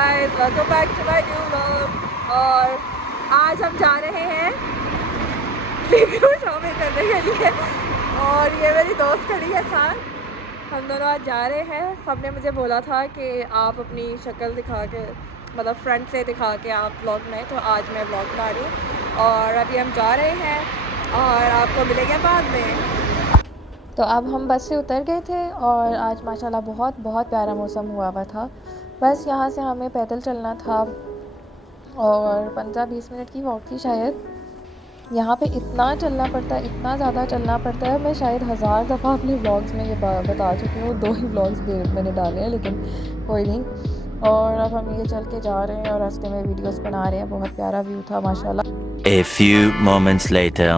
Guys, welcome back to my new vlog. और आज हम जा रहे हैं लिक्रू शॉपिंग करने के लिए और ये मेरी दोस्त खड़ी है साथ। हम दोनों आज जा रहे हैं। सबने मुझे बोला था कि आप अपनी शक्ल दिखा के, मतलब फ्रंट से दिखा के आप व्लॉग में, तो आज मैं व्लॉग बना रही हूँ और अभी हम जा रहे हैं और आपको मिलेंगे बाद में। तो अब हम बस से उतर गए थे और आज माशाल्लाह बहुत प्यारा मौसम हुआ हुआ था। बस यहाँ से हमें पैदल चलना था और 15-20 मिनट की वॉक थी शायद। यहाँ पे इतना चलना पड़ता है, इतना ज़्यादा चलना पड़ता है। मैं शायद 1000 दफ़ा अपने व्लॉग्स में ये बता चुकी हूँ, 2 ही व्लॉग्स मैंने डाले हैं, लेकिन कोई नहीं। और अब हम ये चल के जा रहे हैं और रास्ते में वीडियोस बना रहे हैं। बहुत प्यारा व्यू था माशाल्लाह। A few moments later.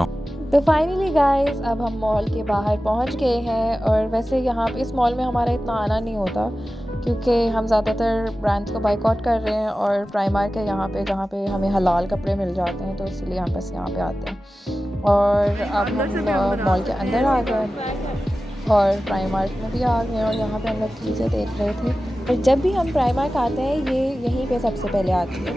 तो फाइनली गाइस, अब हम मॉल के बाहर पहुंच गए हैं। और वैसे यहाँ पे इस मॉल में हमारा इतना आना नहीं होता क्योंकि हम ज़्यादातर ब्रांड्स को बाइकआउट कर रहे हैं और प्राइमार्क है यहाँ पे, जहाँ पे हमें हलाल कपड़े मिल जाते हैं, तो इसलिए हम बस यहाँ पे आते हैं। और अब हम मॉल के अंदर आ गए और प्राइमार्क में भी आ गए और यहाँ पे हम लोग चीज़ें देख रहे थे। और जब भी हम प्राइमार्क आते हैं ये यहीं पे सबसे पहले आती है।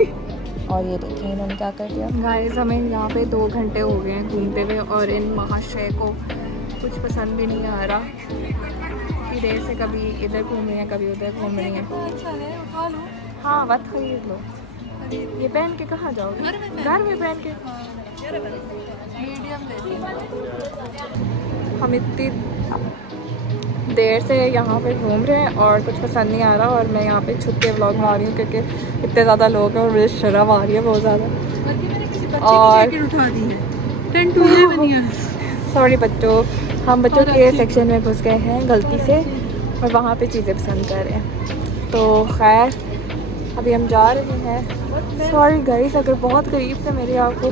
और ये देखें इन्होंने क्या कर दिया। गाइस, हमें यहाँ पे 2 घंटे हो गए हैं घूमते हुए और इन महाशय को कुछ पसंद भी नहीं आ रहा कि देर से कभी इधर घूम रही हैं, कभी उधर घूम रही हैं। हाँ, बात खरीद लो। ये पहन के कहाँ जाओगे? घर में पहन के। हम इतनी देर से यहाँ पे घूम रहे हैं और कुछ पसंद नहीं आ रहा और मैं यहाँ पे छुप के व्लॉग बना रही हूँ क्योंकि इतने ज़्यादा लोग हैं और मुझे शर्म आ रही है बहुत ज़्यादा। और उठा दी है सॉरी बच्चों, हम बच्चों के सेक्शन में घुस गए हैं गलती से और वहाँ पे चीज़ें पसंद कर रहे हैं। तो खैर अभी हम जा रहे हैं। सॉरी गाइस, अगर बहुत करीब से मेरे आपको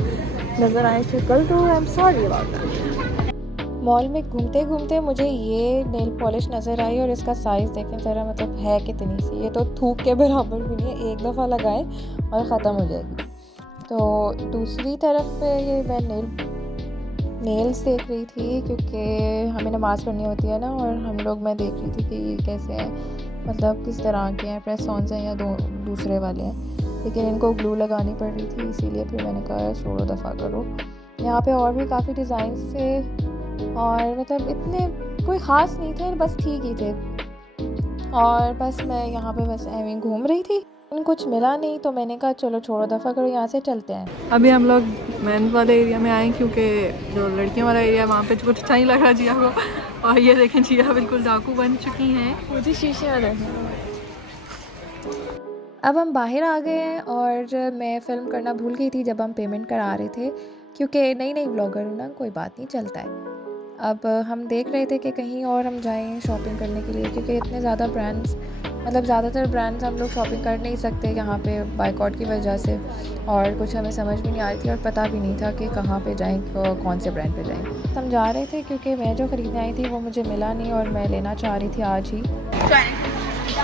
नज़र आए शक्ल तो I am sorry about that. Mall में घूमते घूमते मुझे ये नेल पॉलिश नज़र आई और इसका साइज़ देखें ज़रा, मतलब है कितनी सी। ये तो थूक के बराबर भी नहीं है, एक दफ़ा लगाएं और ख़त्म हो जाएगी। तो दूसरी तरफ पे ये मैं नेल्स देख रही थी क्योंकि हमें नमाज़ पढ़नी होती है ना, और हम लोग मैं देख रही थी कि ये कैसे हैं, मतलब किस तरह के हैं, प्रेस ऑन्स हैं या दूसरे वाले हैं, लेकिन इनको ग्लू लगानी पड़ रही थी, इसीलिए फिर मैंने कहा छोड़ो दफ़ा करो। यहाँ पे और भी काफ़ी डिज़ाइन थे और मतलब इतने कोई ख़ास नहीं थे, बस ठीक ही थे। और बस मैं यहाँ पे बस ऐਵੇਂ घूम रही थी, कुछ मिला नहीं तो मैंने कहा चलो छोड़ो दफ़ा करो, यहाँ से चलते हैं। अभी हम लोग मेंस वाले एरिया में आए क्योंकि जो लड़कियों वाला एरिया वहाँ पे कुछ अच्छा नहीं लग रहा जिया को। और ये देखें जिया बिल्कुल डाकू बन चुकी हैं। मुझे शीशे वाले। अब हम बाहर आ गए हैं और मैं फ़िल्म करना भूल गई थी जब हम पेमेंट करा रहे थे क्योंकि नई व्लॉगर हूँ ना, कोई बात नहीं, चलता है। अब हम देख रहे थे कि कहीं और हम जाएं शॉपिंग करने के लिए क्योंकि इतने ज़्यादा ब्रांड्स, मतलब ज़्यादातर ब्रांड्स हम लोग शॉपिंग कर नहीं सकते यहाँ पे बाइकआउट की वजह से, और कुछ हमें समझ भी नहीं आ रही थी और पता भी नहीं था कि कहाँ पे जाएं, कौन से ब्रांड पे जाएं। हम जा रहे थे क्योंकि मैं जो ख़रीदने आई थी वो मुझे मिला नहीं और मैं लेना चाह रही थी आज ही।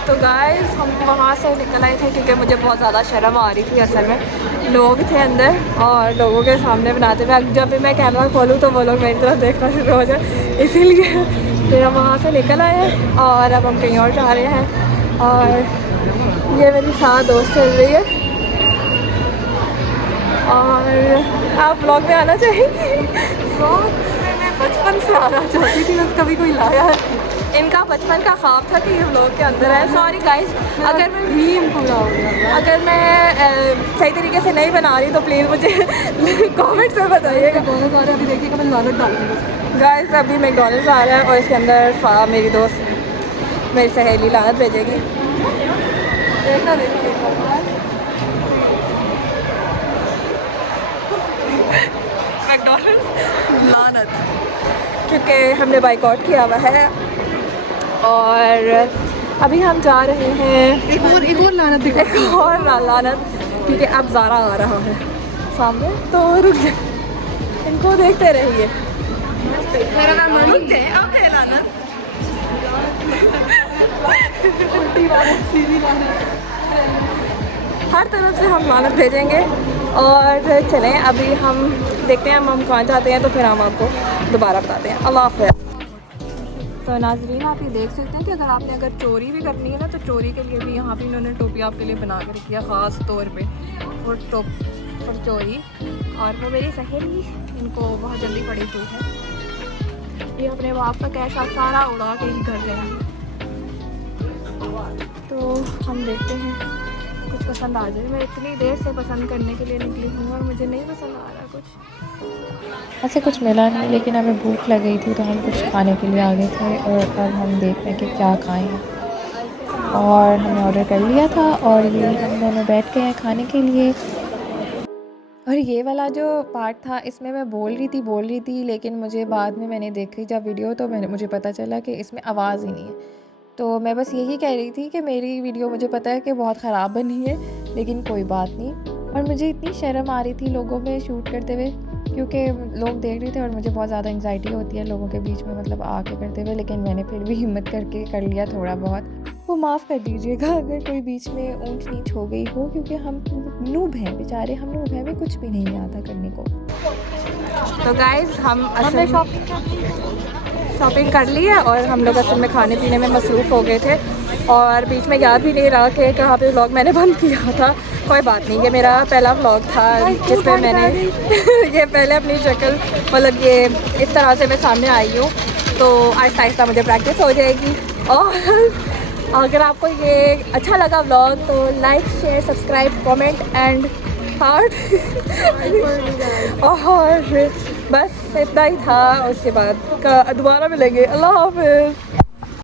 तो गाइस, हम वहाँ से निकल आए थे क्योंकि मुझे बहुत ज़्यादा शर्म आ रही थी। असल में लोग थे अंदर और लोगों के सामने बनाते हुए, जब भी मैं कैमरा खोलूँ तो वो लोग मेरी तरफ देखना शुरू हो जाए, इसीलिए फिर हम वहाँ से निकल आए हैं और अब हम कहीं और जा रहे हैं। और ये मेरी साथ दोस्त चल रही है और आप ब्लॉग में आना चाहेंगे? ब्लॉग में मैं बचपन से आना चाहती थी, बस कभी कोई लाया है। इनका बचपन का ख्वाब था कि ये व्लॉग के अंदर है। सॉरी गाइस, अगर मैं सही तरीके से नहीं बना रही तो प्लीज़ मुझे कमेंट्स में बताइएगा। अभी देखिएगा मैं लानत डालूंगी। गाइस, अभी मैकडॉनल्ड्स आ रहा है और इसके अंदर मेरी दोस्त, मेरी सहेली लानत भेजेगी। मैकडॉनल्ड्स लानत, क्योंकि हमने बाइकआउट किया हुआ है। और अभी हम जा रहे हैं एक और लानत दिखा। एक और लानत, क्योंकि अब ज़ारा आ रहा है सामने, तो रुक जाए, इनको देखते रहिए। मेरा नाम लानत। हर तरफ से हम लानत भेजेंगे। और चलें, अभी हम देखते हैं हम कहाँ जाते हैं, तो फिर हम आपको दोबारा बताते हैं। अल्लाह हाफ़िज़। तो नाज़रीन आप ये देख सकते हैं कि अगर चोरी भी करनी है ना, तो चोरी के लिए भी यहाँ पे इन्होंने टोपी आपके लिए बना कर रखी है ख़ास तौर पे और चोरी। और वो मेरी सहेली, इनको बहुत जल्दी पड़ी हुई है, ये अपने बाप का कैश आप सारा उड़ा के ही घर जाएंगे। तो हम देखते हैं कुछ पसंद आ जाए। मैं इतनी देर से पसंद करने के लिए निकली हूँ और मुझे नहीं पसंद आ रहा कुछ। ऐसे कुछ मिला नहीं, लेकिन हमें भूख लग गई थी तो हम कुछ खाने के लिए आ गए थे और अब हम देख रहे हैं कि क्या खाएं। और हमने ऑर्डर कर लिया था और ये हम दोनों बैठ गए हैं खाने के लिए। और ये वाला जो पार्ट था इसमें मैं बोल रही थी लेकिन मुझे बाद में मैंने देखी जब वीडियो तो मुझे पता चला कि इसमें आवाज़ ही नहीं है। तो मैं बस यही कह रही थी कि मेरी वीडियो मुझे पता है कि बहुत ख़राब बनी है, लेकिन कोई बात नहीं। और मुझे इतनी शर्म आ रही थी लोगों में शूट करते हुए, क्योंकि लोग देख रहे थे और मुझे बहुत ज़्यादा एंग्जाइटी होती है लोगों के बीच में मतलब आके करते हुए, लेकिन मैंने फिर भी हिम्मत करके कर लिया थोड़ा बहुत। वो माफ़ कर दीजिएगा अगर कोई बीच में ऊंच नीच हो गई हो, क्योंकि हम नूब हैं बेचारे, हम नूब हैं, हमें कुछ भी नहीं आता करने को। तो गाइस हमने शॉपिंग कर ली है और हम लोग असल में खाने पीने में मसरूफ़ हो गए थे और बीच में याद भी नहीं रहा कि कहाँ पे व्लॉग मैंने बंद किया था। कोई बात नहीं, ये मेरा पहला व्लॉग था जिसमें मैंने ये पहले अपनी शक्ल मतलब ये इस तरह से मैं सामने आई हूँ, तो आहिस्ता आहिस्ता मुझे प्रैक्टिस हो जाएगी। और अगर आपको ये अच्छा लगा व्लॉग तो like share subscribe comment and heart और बस इतना ही था। उसके बाद दोबारा मिलेंगे। अल्लाह हाफ़िज़।